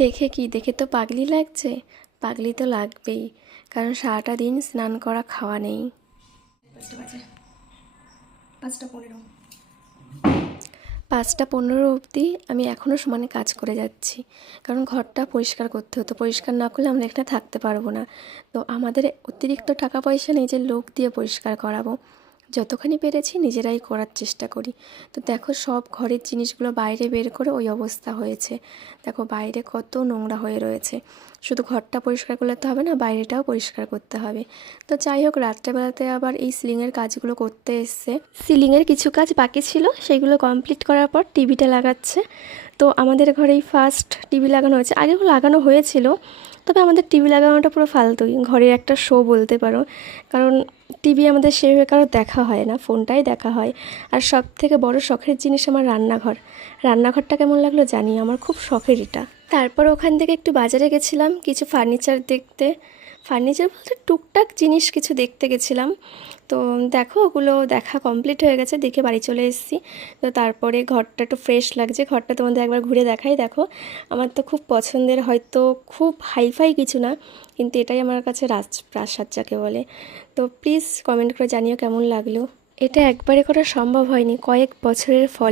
দেখে তো পাগলি লাগছে। পাগলি তো লাগবেই, কারণ সারাটা দিন স্নান করা খাওয়া নেই। 5টা বাজে, 5টা 15। 5টা 15 অবধি আমি এখনও সমানে কাজ করে যাচ্ছি, কারণ ঘরটা পরিষ্কার করতে হতো। পরিষ্কার না করলে আমরা এখানে থাকতে পারবো না। তো আমাদের অতিরিক্ত টাকা পয়সা নেই যে লোক দিয়ে পরিষ্কার করাবো। যতখানি পেরেছি নিজেরাই করার চেষ্টা করি। তো দেখো, সব ঘরের জিনিসগুলো বাইরে বের করে ওই অবস্থা হয়েছে। দেখো বাইরে কত নোংরা হয়ে রয়েছে। শুধু ঘরটা পরিষ্কার করলে তো হবে না, বাইরেটাও পরিষ্কার করতে হবে। তো যাই হোক, রাত্রেবেলাতে আবার এই সিলিংয়ের কাজগুলো করতে এসছে। সিলিংয়ের কিছু কাজ বাকি ছিল, সেগুলো কমপ্লিট করার পর টিভিটা লাগাচ্ছে। তো আমাদের ঘরেই ফার্স্ট টিভি লাগানো হয়েছে। আগেও লাগানো হয়েছিল, তবে আমাদের টিভি লাগানোটা পুরো ফালতুই, ঘরের একটা শো বলতে পারো। কারণ টিভি আমাদের সেভাবে কারো দেখা হয় না, ফোনটাই দেখা হয়। আর সব থেকে বড় শখের জিনিস আমার রান্নাঘর। রান্নাঘরটা কেমন লাগলো জানি, আমার খুব শখের এটা। তারপর ওখান থেকে একটু বাজারে গেছিলাম কিছু ফার্নিচার দেখতে। ফার্নিচার বলতে টুকটাক জিনিস কিছু দেখতে গেছিলাম। তো দেখো, ওগুলো দেখা কমপ্লিট হয়ে গেছে, দেখে বাড়ি চলে এসেছি। তো তারপরে ঘরটা একটু ফ্রেশ লাগছে, ঘরটা তোমাদের একবার ঘুরে দেখাই। দেখো, আমার তো খুব পছন্দের, হয়তো খুব হাইফাই কিছু না, কিন্তু এটাই আমার কাছে রাজপ্রাসাদ যাকে বলে। তো প্লিজ কমেন্ট করে জানিও কেমন লাগলো। এটা একবারে করা সম্ভব হয়নি, কয়েক বছরের ফলে।